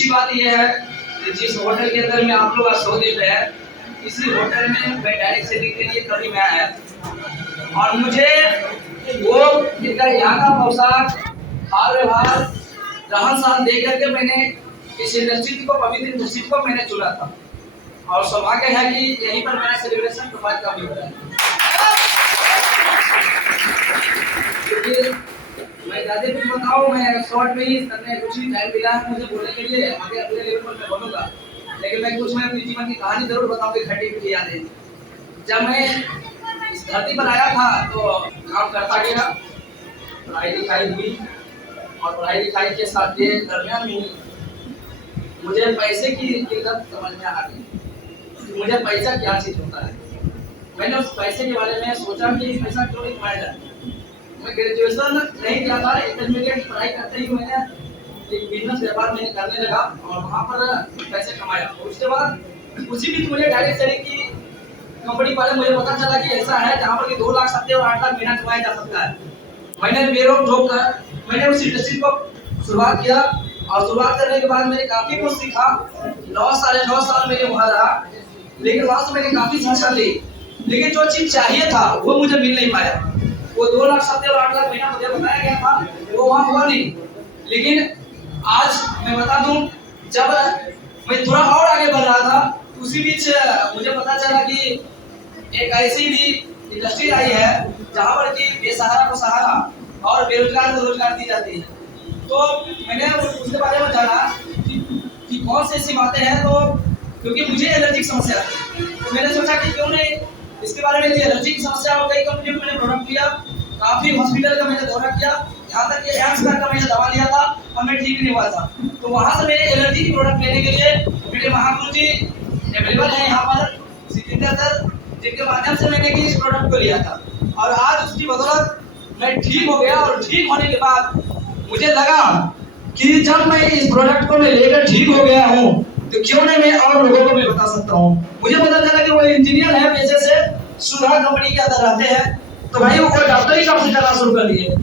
अच्छी बात यह है कि जिस होटल के अंदर में आप लोग आज सो रहे हैं, इसी होटल में मैं डायरेक्ट सेलिंग के लिए कभी मैं आया और मुझे वो इनका यहाँ का पोशाक, हाल व्यवहार, रहन सहन देख करके मैंने इस इंडस्ट्री को, पवित्र इंडस्ट्री को मैंने चुना था और सौभाग्य है कि यहीं पर मेरा सेलिब्रेशन प्रभात का भी हो रहा है। मैं ज़्यादा कुछ बताऊँ, मैं शॉर्ट में ही करने कुछ ही टाइम मिला है मुझे बोलने के लिए, आगे अगले लेवल पर मैं बोलूँगा, लेकिन मैं कुछ अपनी जीवन की कहानी जरूर बताऊँ। खट्टी मीठी यादें। जब मैं इस धरती पर आया था तो काम करता गया, पढ़ाई लिखाई हुई और पढ़ाई लिखाई के साथ के दरमियान में मुझे पैसे की किल्लत समझ में आ गई। मुझे पैसा क्या चीज होता है। मैंने उस पैसे के बारे में सोचा कि पैसा क्यों नहीं कमाया जाए। मैं ग्रेजुएशन नहीं किया था, इंटरमीडिएट की पढ़ाई करते ही मैंने एक बिजनेस व्यापार मैंने करने लगा और वहाँ पर पैसे कमाया। उसके बाद उसी बीच मुझे डायरेक्ट सेलिंग की कंपनी वाले मुझे पता चला कि ऐसा है जहाँ पर 2 लाख सत्ते और 8 लाख महीना कमाया जा सकता है। मैंने बेरोक ढोक कर मैंने उस इंडस्ट्री को शुरुआत किया और शुरुआत करने के बाद मैंने काफी कुछ सीखा। 9 साल मैंने वहाँ रहा, लेकिन वहाँ से मैंने काफी शिक्षा ली, लेकिन जो चीज चाहिए था वो मुझे मिल नहीं पाया। वो 2 लाख सत्ते और 8 लाख महीना मुझे बताया गया था, वो वहाँ हुआ नहीं। लेकिन आज मैं बता दूं, जब मैं थोड़ा और आगे बढ़ रहा था, उसी बीच मुझे पता चला कि एक ऐसी भी इंडस्ट्री आई है जहाँ पर कि बेसहारा को सहारा और बेरोजगार को रोजगार दी जाती है। तो मैंने उसके बारे में जाना कि कौन सी ऐसी बातें हैं, तो क्योंकि मुझे एलर्जी की समस्या थी, तो मैंने सोचा कि क्यों नहीं इसके बारे में। एलर्जी की समस्या और कई कंपनियों को मैंने प्रोडक्ट लिया, काफी हॉस्पिटल का मैंने दौरा किया, यहाँ तक कि एम्स का मैंने दवा लिया था और मैं ठीक नहीं हुआ था। तो वहाँ से मैंने एलर्जी की प्रोडक्ट लेने के लिए मेरे महागुरु जी अवेलेबल है यहाँ पर सिकंदर सर, जिनके माध्यम से मैंने इस प्रोडक्ट को लिया था और आज उसकी बदौलत मैं ठीक हो गया। और ठीक होने के बाद मुझे लगा कि जब मैं इस प्रोडक्ट को मैं लेकर ठीक हो गया हूँ तो क्यों नहीं मैं और लोगों को भी बता सकता हूँ। मुझे पता चला कि वो इंजीनियर है पेशे से, सुधा कंपनी के अंदर रहते हैं, तो भाई वो कोई डॉक्टरी काम से करना शुरू कर लिए।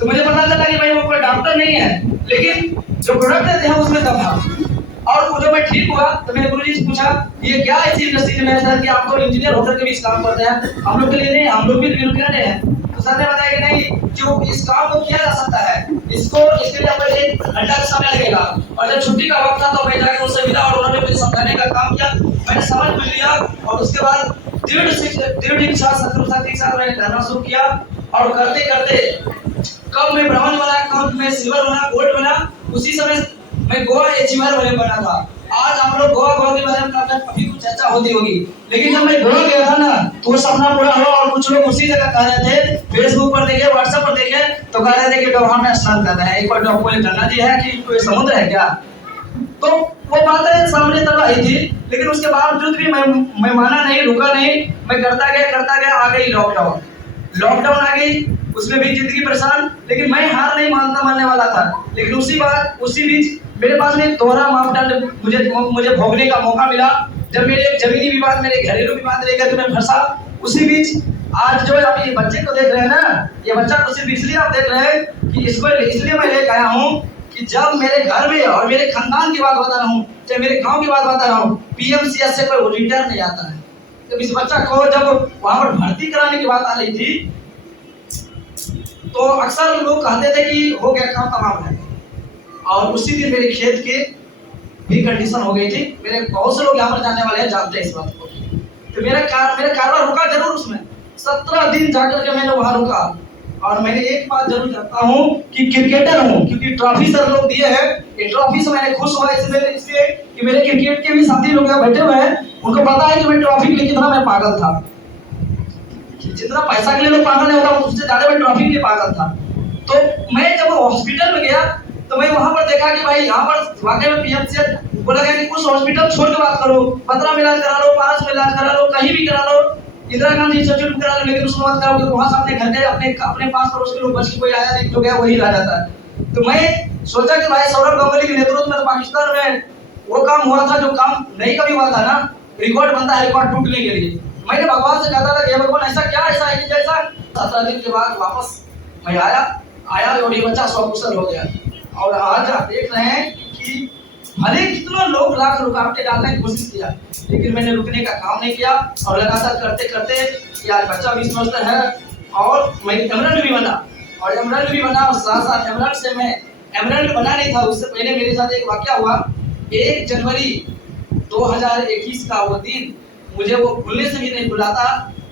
तो मुझे पता चला कि भाई वो कोई डॉक्टर नहीं है, लेकिन जो प्रोडक्ट देते हैं उसमें दम था। और वो जब मैं ठीक हुआ तो मैंने गुरुजी से पूछा ये क्या ऐसी इंडस्ट्री में है सर कि आप तो इंजीनियर होकर के भी इस काम करते हैं, हम लोग के लिए नहीं, हम लोग भी बेरोजगार हैं। तो सर ने बताया कि नहीं, जो इस काम को किया जा सकता है, इसके लिए आपको 1 घंटा का समय लगेगा। और जब छुट्टी का वक्त था तो मैं जाकर उनसे मिला और उन्होंने मुझे समझाने का काम किया, मैंने समझ भी लिया और उसके बाद दृढ़ इच्छा शक्ति के साथ मैंने करना शुरू किया। और करते करते कब मैं ब्राउन बना, कब मैं सिल्वर बना, गोल्ड बना, उसी समय मैं गोवा अचीवर वाले बना था। आज हम लोग गोवा के बारे में काफी कुछ चर्चा होती होगी, लेकिन जब मैं गोवा गया था ना तो वो सपना पूरा हुआ। और कुछ लोग उसी जगह कह रहे थे, फेसबुक पर देखे, व्हाट्सएप पर देखे, तो कह रहे थे कि वहां में स्नान करना है, एक बार डॉक्टर गंगा जी है कि कोई समुद्र है क्या। तो वो बातें सामने तब आई थी, लेकिन उसके बावजूद भी मैं माना नहीं, रुका नहीं, मैं करता गया। आ गई लॉकडाउन आ गई, उसमें भी जिंदगी परेशान, लेकिन मैं हार नहीं मानने वाला था। लेकिन उसी बीच मेरे पास में दोहरा मापदंड मुझे भोगने का मौका मिला। जब मेरे जमीनी विवाद, मेरे घरेलू विवाद लेकर के मैं फंसा, उसी बीच आज जो आप ये बच्चे को देख रहे हैं ना, ये बच्चा को सिर्फ इसलिए आप देख रहे हैं कि इसको इसलिए मैं लेकर आया हूँ कि जब मेरे घर में और मेरे खानदान की बात बता रहा हूँ, चाहे मेरे गाँव की बात बता रहा हूँ, PMCS से कोई रिटर्न नहीं आता है। जब इस बच्चा को जब वहाँ पर भर्ती कराने की बात आ रही थी तो अक्सर लोग कहते थे कि हो गया काम, तमाम है। और उसी दिन मेरे खेत के भी कंडीशन हो गई थी। मेरे बहुत से लोग यहाँ पर जाने वाले हैं, जानते हैं इस बात को। तो मेरा कारोबार रुका जरूर, उसमें 17 दिन जाकर के मैंने वहाँ रुका। और मैंने एक बात जरूर जानता हूँ कि क्रिकेटर हूँ, क्योंकि ट्रॉफी सर लोग दिए हैं, ये ट्रॉफी से मैंने खुश हुआ इसलिए कि मेरे क्रिकेट के भी साथी लोग बैठे हुए हैं, उनको पता है कि मैं ट्रॉफी के लिए कितना मैं पागल था। जितना पैसा के लिए लोग पागल नहीं होता, उससे ज्यादा मैं ट्रॉफी के लिए पागल था। तो मैं जब हॉस्पिटल में गया तो मैं वहां पर देखा कि भाई यहाँ पर वाकई में PMCS बोला गया कि उस हॉस्पिटल छोड़ के बात करो, 15 में इलाज करा लो, 5 में इलाज करा लो, कहीं भी करा लो, इंदिरा गांधी इंस्टीट्यूट में करा लो, लेकिन उसमें मत कराओ कि वहां से अपने घर के अपने पास पड़ोस के लोग बच के कोई आया नहीं, जो गया वही रह जाता है। तो मैं सोचा कि भाई सौरभ गांगुली के नेतृत्व में पाकिस्तान में वो काम हुआ था जो काम नहीं कभी हुआ था ना, रिकॉर्ड बनता है, रिकॉर्ड टूटने के लिए। मैंने भगवान से कहा था कि भगवान ऐसा क्या ऐसा है कि जैसा 17 दिन के बाद वापस मैं आया और ये बच्चा सकुशल हो गया। और आज आप देख रहे हैं कि भले कितना लोग लाख रुकावटें डालने की कोशिश किया, लेकिन मैंने रुकने का काम नहीं किया और लगातार करते करते यार बच्चा भी समझता है और मैं एमरल्ड भी बना और साथ साथ एमरल्ड से मैं एमरल्ड बना नहीं था, उससे पहले मेरे साथ एक वाकया हुआ। 1 जनवरी 2021 का वो दिन मुझे वो भूलने से भी नहीं भुलाता,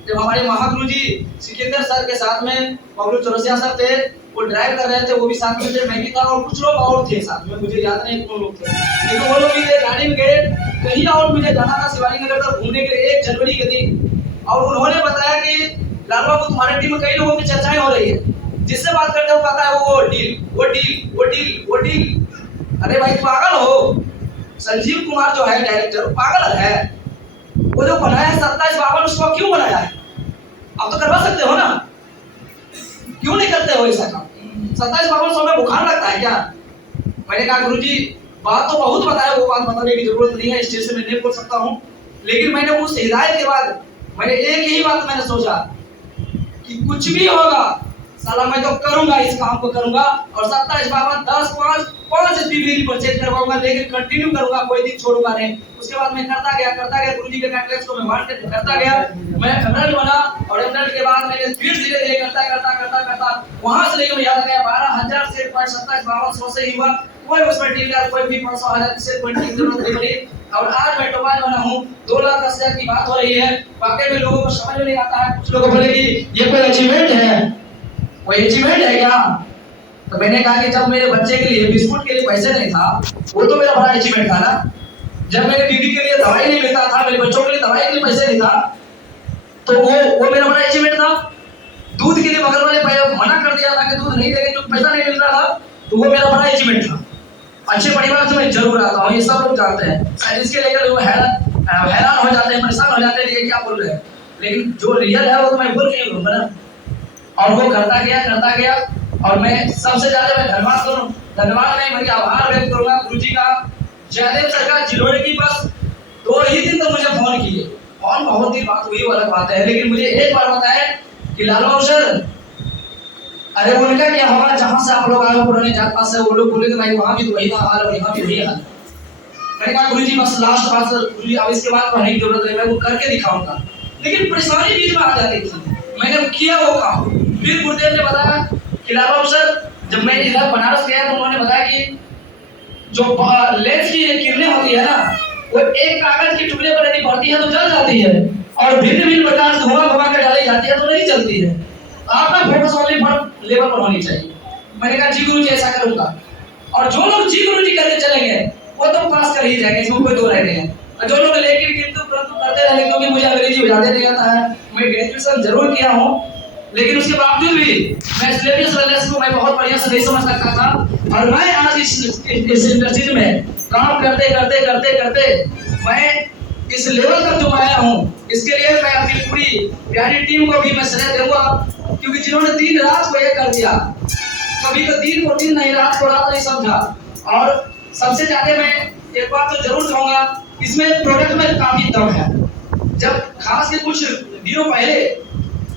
जब हमारे महागुरु जी सिकंदर सर के साथ में बबलू चौरसिया सर थे, वो ड्राइव कर रहे थे, वो भी साथ में थे, मैं भी था और कुछ लोग और थे साथ में, मुझे याद नहीं कौन लोग थे, लेकिन वो लोग भी थे। गाड़ी में गए कहीं और मुझे जाना था शिवाजी नगर तक घूमने के लिए 1 जनवरी के दिन, और उन्होंने बताया कि लाल बाबू तुम्हारे टीम में कई लोगों की चर्चाएं हो रही है, जिससे बात करते हो पता है वो डील। अरे भाई पागल हो, संजीव कुमार जो है डायरेक्टर पागल है, वो जो बनाया है 2752 उसको क्यों बनाया है? आप तो करवा सकते हो ना, क्यों नहीं करते हो ऐसा काम? 2752 में बुखार लगता है क्या? मैंने कहा गुरुजी बात तो बहुत बताया, वो बात बताने की जरूरत नहीं है, स्टेज से मैं नहीं बोल सकता हूँ, लेकिन मैंने उस हिदायत के बाद मैंने एक ही बात मैंने सोचा कि कुछ भी होगा साला मैं तो करूंगा, इस काम को करूंगा और 2752 10 5 डिग्री परचेज करवाऊंगा, लेकिन कंटिन्यू करूंगा, कोई दिन छोड़ूंगा नहीं। उसके बाद मैं करता गया गुरुजी के गाइडलाइंस को मैं मान के करता गया, मैं एमरल्ड बना और एमरल्ड के बाद मैंने फिर धीरे-धीरे करता वहां से लेकर याद आ गया 12000 से 2752 से ही हुआ, कोई उसमें डील का कोई भी 500,000 से कोई की जरूरत नहीं पड़ी और आज मैं टोपाज बना हूं। 2,10,000 की बात हो रही है, वाकई में लोगों को समझ में नहीं आता है, कुछ लोग बोले कि ये कोई अचीवमेंट है, कोई अचीवमेंट है क्या? तो मैंने कहा कि जब मेरे बच्चे के लिए बिस्कुट के लिए पैसे नहीं था, वो तो मेरा बड़ा अचीवमेंट था ना। जब मेरे बीवी के लिए दवाई नहीं मिलता था, मेरे बच्चों के लिए दवाई के लिए पैसे नहीं था, तो वो मेरा बड़ा अचीवमेंट था। दूध के लिए बगल वाले मना कर दिया था कि दूध नहीं देंगे, तो पैसा नहीं मिल रहा था, तो वो मेरा बड़ा अचीवमेंट था। अच्छे परिवार से मैं जरूर आता हूँ, ये सब लोग जानते हैं, शायद इसके लेकर लोग हैरान हो जाते हैं, परेशान हो जाते हैं, ये क्या बोल रहे हैं, लेकिन जो रियल है वो तो मैं बोल के बोलूंगा ना। और वो करता गया और मैं सबसे ज्यादा मैं धन्यवाद नहीं बल्कि आभार व्यक्त करूंगा गुरुजी का। जयदेव सरकार जिलोड़े की बस 2 ही दिन तो मुझे फोन किए और बहुत ही बात हुई, वो अलग बात है, लेकिन मुझे एक बार बताया कि लाल बाबू सर, अरे उनका क्या होगा जहां से आप लोग आए पुराने जात पास से, वो लोग बोले कि भाई वहां भी तो वही हाल और यहाँ भी वही हाल। मैंने कहा गुरुजी बस लास्ट बात गुरुजी, अब इसके बाद पढ़ने की जरूरत नहीं, मैं वो करके दिखाऊंगा, लेकिन परेशानी बीच में आ जाती थी। मैंने किया वो काम, फिर गुरुदेव ने बताया कि लाल बाबू सर, जब मैं इधर बनारस गया तो उन्होंने बताया कि जो लेंस की किरणें होती है ना, वो एक कागज के टुकड़े पर यदि पड़ती है तो जल जाती है और भिन्न प्रकार से घुमा कर डाली जाती है तो नहीं चलती है। आपका फोकस ओनली पर लेवल पर होनी चाहिए। मैंने कहा जी गुरुजी ऐसा करूंगा, और जो लोग जी गुरुजी करके चलेंगे वो तो पास कर ही जाएंगे, इसमें कोई दो राय नहीं है। और जो लोग लेकिन किंतु परंतु करते रहे, क्योंकि मुझे अंग्रेजी ज्यादा नहीं आता है, मैं ग्रेजुएशन जरूर किया हूँ, लेकिन उसके बावजूद भी मैं सिलेबस वाले को मैं बहुत बढ़िया से नहीं समझ सकता था, और मैं आज इस इंडस्ट्री में काम करते मैं इस लेवल तक जो आया हूँ, इसके लिए मैं अपनी पूरी प्यारी टीम को भी मैं श्रेय दूंगा, क्योंकि जिन्होंने दिन रात को एक कर दिया, कभी तो दिन को दिन नहीं, रात को रात नहीं समझा। और सबसे ज्यादा मैं एक बात तो जरूर कहूंगा, इसमें प्रोडक्ट में काफी दम है। जब खास के कुछ दिनों पहले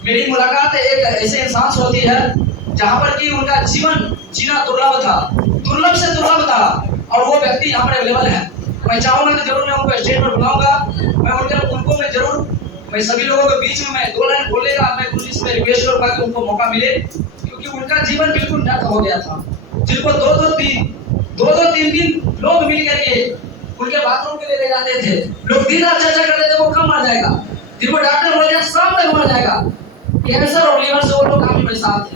मेरी मुलाकात एक ऐसे इंसान से होती है जहाँ पर कि उनका जीवन जीना दुर्लभ से दुर्लभ था, और वो व्यक्ति यहाँ पर अवेलेबल है। मैं चाहूंगा कि जरूर मैं उनको स्टेज पर बुलाऊंगा, उनको मैं जरूर, मैं सभी लोगों के बीच में मैं 2 लाइन बोलेगा, मैं गुरुजी से रिक्वेस्ट करूंगा कि उनको मौका मिले, क्योंकि उनका जीवन बिल्कुल नष्ट हो गया था। जिनको 2-2 3 लोग मिल करके उनके बाथरूम के लिए ले जाते थे, लोग दिन रात चर्चा करते थे वो कब मर जाएगा, जिनको डॉक्टर बोल दिया सब तक मर जाएगा, कैंसर और लीवर से वो लोग काफी परेशान थे।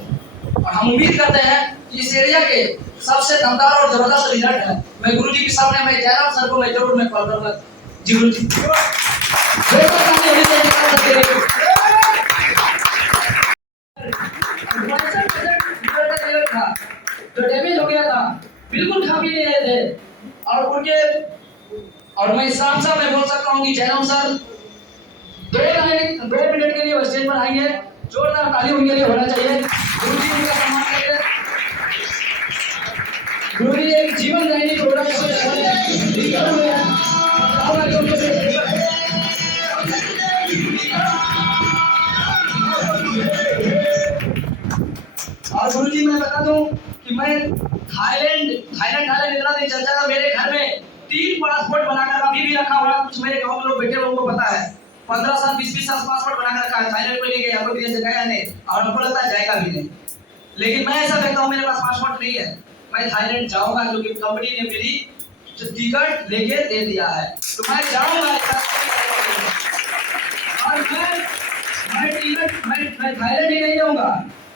और हम उम्मीद करते हैं कि इस एरिया के सबसे दमदार और जबरदस्त रिजल्ट है। मैं गुरुजी के सामने मैं जयराम सर को मैं जरूर मैं कॉल करूंगा। जी गुरुजी जो डैमेज हो गया था बिल्कुल खा भी नहीं रहे थे, और मैं साफ साफ मैं बोल सकता हूँ कि जयराम सर 2 मिनट के लिए स्टेज पर आएंगे, जोरदार ताली उनके लिए होना चाहिए। गुरुजी उनका सम्मान करें। गुरुजी एक जीवन दायिनी प्रोडक्ट और गुरुजी मैं बता दूं कि मैं थाईलैंड इतना दिन चर्चा था मेरे घर में, पासपोर्ट बनाकर अभी भी रखा हुआ है। कुछ मेरे गांव के लोग बैठे लोगों को पता है, 15 साल 20 साल पासपोर्ट बनाकर रखा है। थाईलैंड में नहीं गया, कोई विदेश गया नहीं, और हमको लगता है जाएगा भी नहीं। लेकिन मैं ऐसा कहता हूँ, मेरे पास पासपोर्ट नहीं है, मैं थाईलैंड जाऊंगा क्योंकि कंपनी ने मेरी टिकट लेके दे दिया है, तो मैं जाऊंगा। और मैं थाईलैंड ही नहीं जाऊंगा,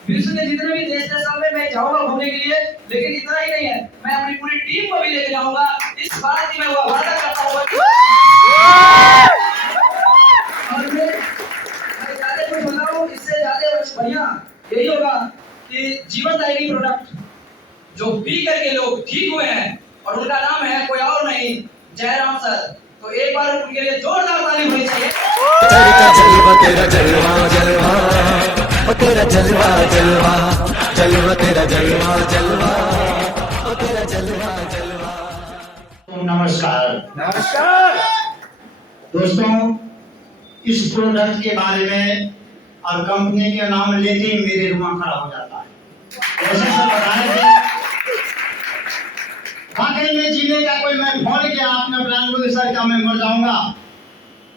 विश्व के जितने भी देश में मैं जाऊंगा घूमने के लिए। लेकिन इतना ही नहीं है, मैं अपनी पूरी टीम को भी लेके जाऊंगा। इस बात की मैं वादा करता हूँ। और मैं ज्यादा कुछ बताऊं, इससे ज्यादा बढ़िया यही होगा कि जीवनदायिनी प्रोडक्ट जो पी करके लोग ठीक हुए हैं, और उनका नाम है कोई और नहीं, जयराम सर। तो एक बार उनके लिए जोरदार ताली होनी चाहिए। तेरा जलवा जलवा, तेरा जलवा जलवा, जलवा तेरा जलवा जलवा, तेरा जलवा जलवा। नमस्कार। नमस्कार दोस्तों, इस प्रोडक्ट के बारे में और कंपनी के नाम लेते ही मेरे रुआ खड़ा हो जाता है। जैसे सर बताए थे, वाकई में जीने का कोई, मैं फोन किया आपने प्लान को, सर क्या मैं मर जाऊंगा?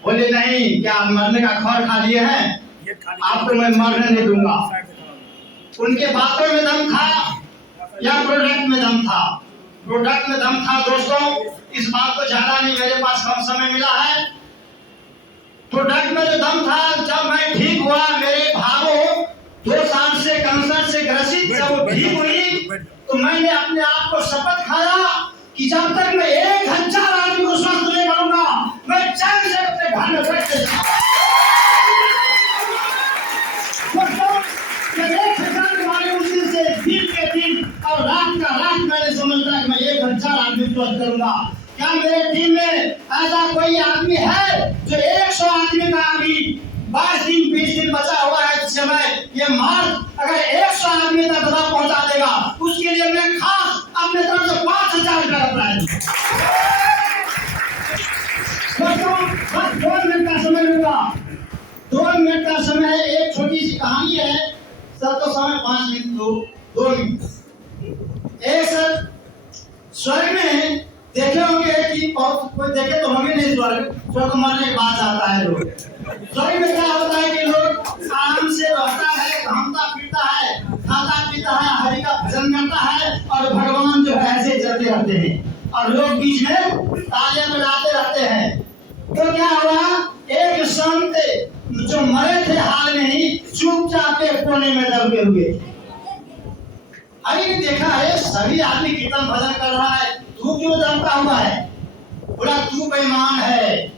बोले नहीं, क्या आप मरने का खौर खा लिए हैं? आपको मैं मरने नहीं दूंगा। उनके बातों में दम था या प्रोडक्ट में दम था? प्रोडक्ट में दम था दोस्तों। इस बात को ज्यादा नहीं, मेरे पास कम समय मिला है। प्रोडक्ट में जो दम था, जब मैं ठीक हुआ, मेरे भावों 2 साल से कैंसर से ग्रसित जब वो ठीक हुई, तो मैंने अपने आप को शपथ खाया कि जब तक मैं 1000 आदमी को स्वस्थ नहीं करूंगा, मैं चैन से अपने घर में बैठ के जाऊंगा। 1000 के बारे में उस दिन से दिन के दिन और रात का रात मैंने समझा कि मैं 1000 आदमी स्वस्थ करूंगा। क्या मेरे टीम में ऐसा कोई आदमी है जो 100 आदमी का अभी 22 दिन 20 दिन बचा हुआ है इस समय, ये मार्च अगर 100 आदमी तक दवा पहुंचा देगा, उसके लिए मैं खास अपने तरफ से 5000 रुपया अप्लाई बस 2 मिनट का समय लूंगा। 2 मिनट का समय। एक छोटी सी कहानी है सर, तो समय 5 मिनट, 2 मिनट। एक सर स्वर्ग में देखे होंगे कि बहुत कोई देखे तो होंगे नहीं, स्वर्ग मरने के बाद आता है लोग। स्वर्ग में क्या होता है कि लोग आराम से रहता है, घूमता फिरता है, खाता पीता है, हरि का भजन करता है, और भगवान जो है ऐसे चलते रहते हैं, और लोग बीच में तालियां बजाते रहते हैं। तो क्या हुआ, एक संत जो मरे थे हाल में ही, चुपचाप एक कोने में दबे हुए। अरे देखा है सभी आदमी कीर्तन भजन कर रहा है, तू क्यों दबता हुआ है? बोला तू बेईमान है,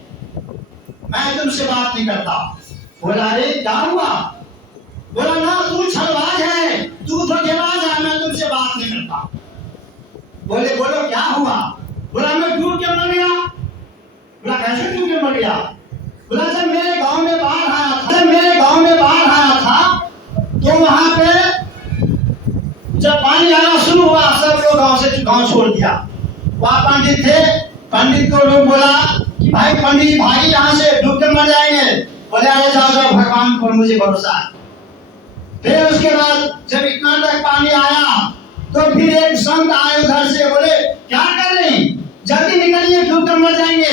मैं तुमसे बात नहीं करता। बोला अरे क्या हुआ? बोला ना, तू छलबाज है, तू धोखेबाज है, मैं तुमसे बात नहीं करता। बोले बोलो क्या हुआ? बोला मैं डूब के मर गया। बोला कैसे डूब के मर गया? बोला जब मेरे गांव में बाढ़ आया था, तो वहां पे जब पानी आना शुरू हुआ, सब लोग गांव छोड़ दिया। वहाँ पंडित थे, पंडित को लोग बोला कि भाई पंडित भाई यहाँ से डूब के मर जाएंगे। बोले अरे जाओ जाओ, भगवान पर मुझे भरोसा है। फिर उसके बाद जब इतना तक पानी आया, तो फिर एक संत आए उधर से, बोले क्या कर रहे हैं, जल्दी निकलिए, डूब कर मर जाएंगे।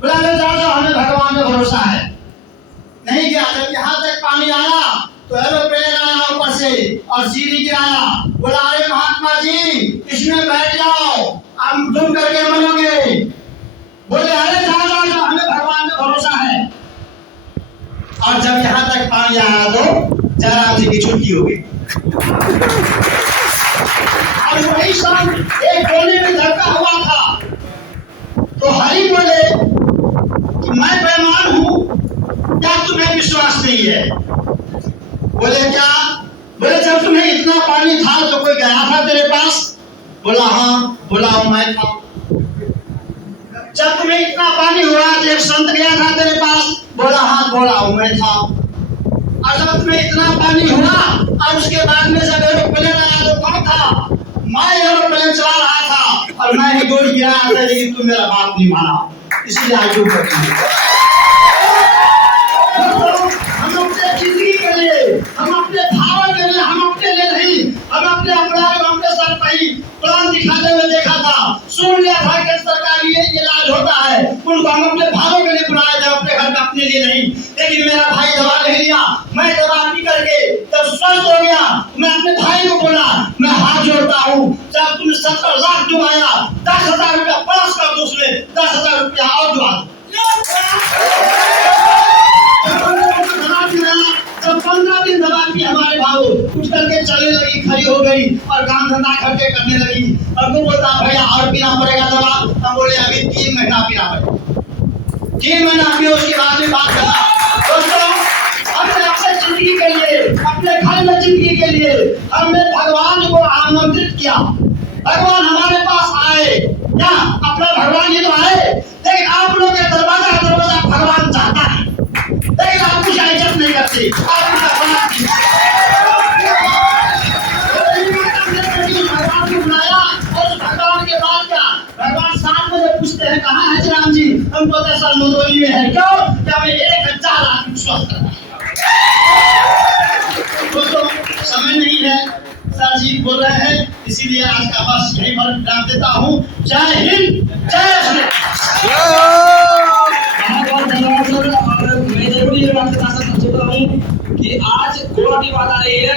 बोला अरे जाओ जाओ, हमें भगवान पर भरोसा है। नहीं गया। जब यहाँ तक पानी आया तो एरोप्लेन आया ऊपर से और सीढ़ी गिराया। बोला अरे महात्मा जी इसमें बैठ जाओ, हम डूब करके मरोगे। बोले अरे जाओ जाओ जाओ, हमें भगवान पे भरोसा है। और जब यहाँ तक पानी आया तो जयराम जी की छुट्टी हो गई। और वही शाम एक कोने में धक्का हुआ था, तो हरि बोले कि मैं बेईमान हूँ, क्या तुम्हें विश्वास नहीं है? बोले क्या? बोले जब तुम्हें इतना पानी था तो कोई गया था तेरे पास? बोला हाँ। बोला मैं था। जब तुम्हें इतना पानी हुआ तो एक संत गया था तेरे पास? बोला हाँ। बोला मैं था। और जब तुम्हें इतना पानी हुआ और उसके बाद में जब एरोप्लेन आया तो कौन था? मैं एरोप्लेन चला रहा था और मैं ही गोली गिरा था, लेकिन तुम मेरा बात नहीं माना, इसलिए आज डूब गए। हम अपने जिंदगी के लिए, हम अपने भाव के लिए, हम अपने लिए नहीं, हम अपने अपराध, हम अपने सर पर ही प्लान दिखाते हुए देखा था, सुन लिया था कि सरकार ये उनको हम अपने भाइयों के लिए बुलाए थे, अपने घर में अपने लिए नहीं। लेकिन मेरा भाई दवा नहीं लिया, मैं दवा पी करके जब स्वस्थ हो गया, मैं अपने भाई को बोला, मैं हाथ जोड़ता हूँ, जब तुमने 70 लाख डुबाया, 10,000 रुपया प्लस कर दो, उसमें 10,000 रुपया और डुबा दो। जब 15 दिन दवा पी, हमारे भाव उठ करके चलने लगी, खड़ी हो गई और काम धंधा करके करने लगी। अब वो बोलता भैया और पीना पड़ेगा दवा। हम बोले अभी 3 महीना पीना पड़ेगा, 3 महीना पियो, उसके बाद में बात करना। दोस्तों, हमने अपने जिंदगी के लिए, अपने घर में जिंदगी के लिए हमने भगवान को आमंत्रित किया। भगवान हमारे पास आए, क्या अपना भगवान ही तो आए, लेकिन आप लोग के दरवाजा भगवान चाहता है, लेकिन आप कुछ इज्जत नहीं करते। आप भगवान को बुलाया और भगवान के बाद क्या, भगवान 7 बजे पूछते हैं कहाँ है राम जी, हम कहते सर मंदोली में है। क्यों? क्या हमें 1,000 आदमी स्वस्थ करना है। दोस्तों, समय नहीं है, सर जी बोल रहे हैं, इसीलिए आज का बस यही पर विराम देता हूँ। जय हिंद, जय श्री मैं जरूर ये बात बता सकता हूँ कि आज गोवा की बात आ रही है,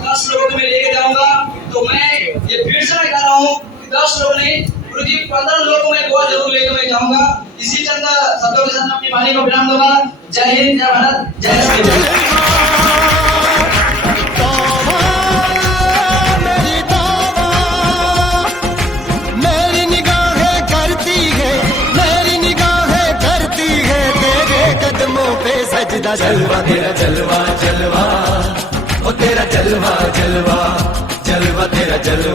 10 लोगों को मैं लेके जाऊंगा, तो मैं ये फिर से कह रहा हूँ कि 10 लोग नहीं, गुरुजी 15 लोगों को मैं गोवा जरूर लेके मैं जाऊंगा। इसी चंद शब्दों के साथ अपनी वाणी को विराम दूंगा। जय हिंद, जय भारत, जय श्री। जलवा तेरा जलवा जलवा, ओ तेरा जलवा जलवा, जलवा तेरा जलवा।